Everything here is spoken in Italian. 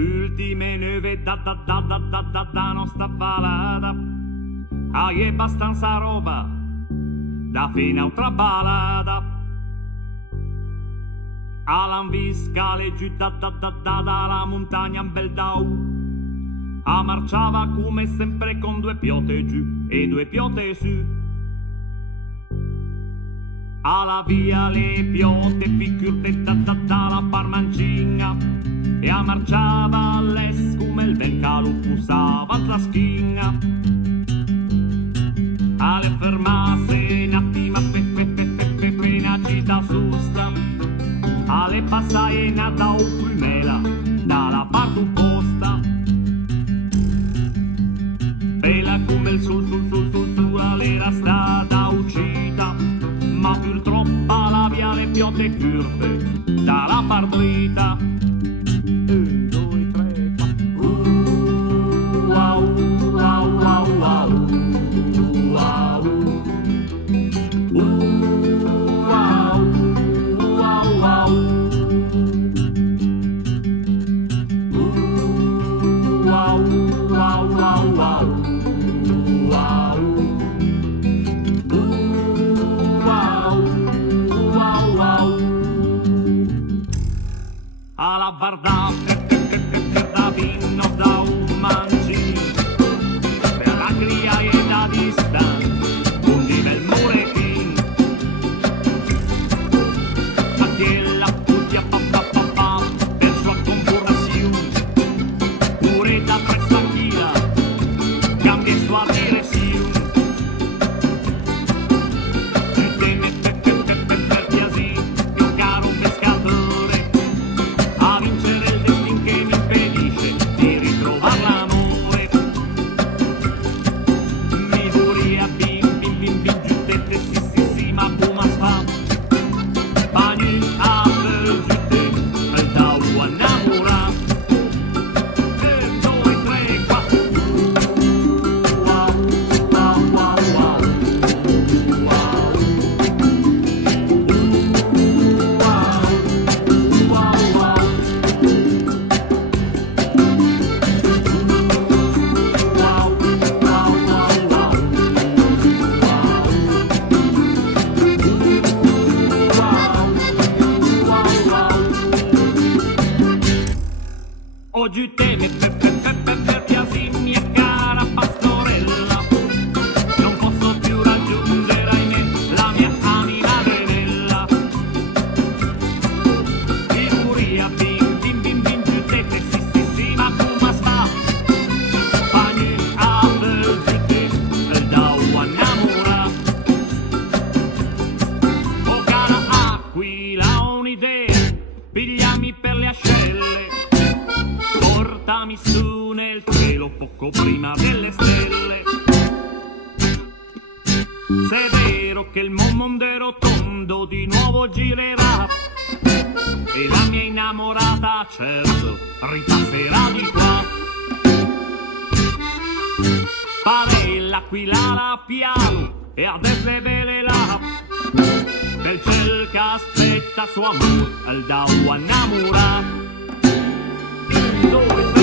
Ultime neve da nostra balada. Hai abbastanza roba da fine altra balada. Alan Viscale giù dalla montagna in bel dau. A marciava come sempre con due piote giù e due piote su. Alla via le piote picchiurte dalla parmancina. E a marciava all'est come il vent che lo pussava la schina. Alle fermase un attimo appena città susta. Alle passaie nata o fulmela dalla parte opposta. Bella come il sul era stata uscita. Ma purtroppo la via le piote curve dalla partita. 1, 2, 3, 4. Wow, wow, wow, wow. Wow. Wow, wow, wow. Wow, wow, wow, wow. Alla barda da vino da un mancino per la cria e da distanza un livel morechin a che la puglia pa per sua conformazione pure da presso chila cambia sua direzione ci teme per piasi io caro un pescatore a vincere il destin che mi impedisce di ritrovare l'amore. Mi voria bim giuttette sì ma come si fa? Bagni a giutte al da u innamorare. 1, 2, 3, 4. Wow, wow, wow, wow. Wow, wow, wow. Oggi teme per piasi mia cara pastorella. Non posso più raggiungere ahimè la mia anima venella. Figuria bim giuttette sì ma come sta? Bagni a giutte da un innamorare. Oh cara Aquila ho un'idea, pigliami per le ascelle. Portami su nel cielo poco prima delle stelle. Se è vero che il mondo è rotondo di nuovo girerà e la mia innamorata certo ripasserà di qua. Fare l'aquila la piano e adesso le vele là del ciel che aspetta suo amore al da u innamorare. 2, 3.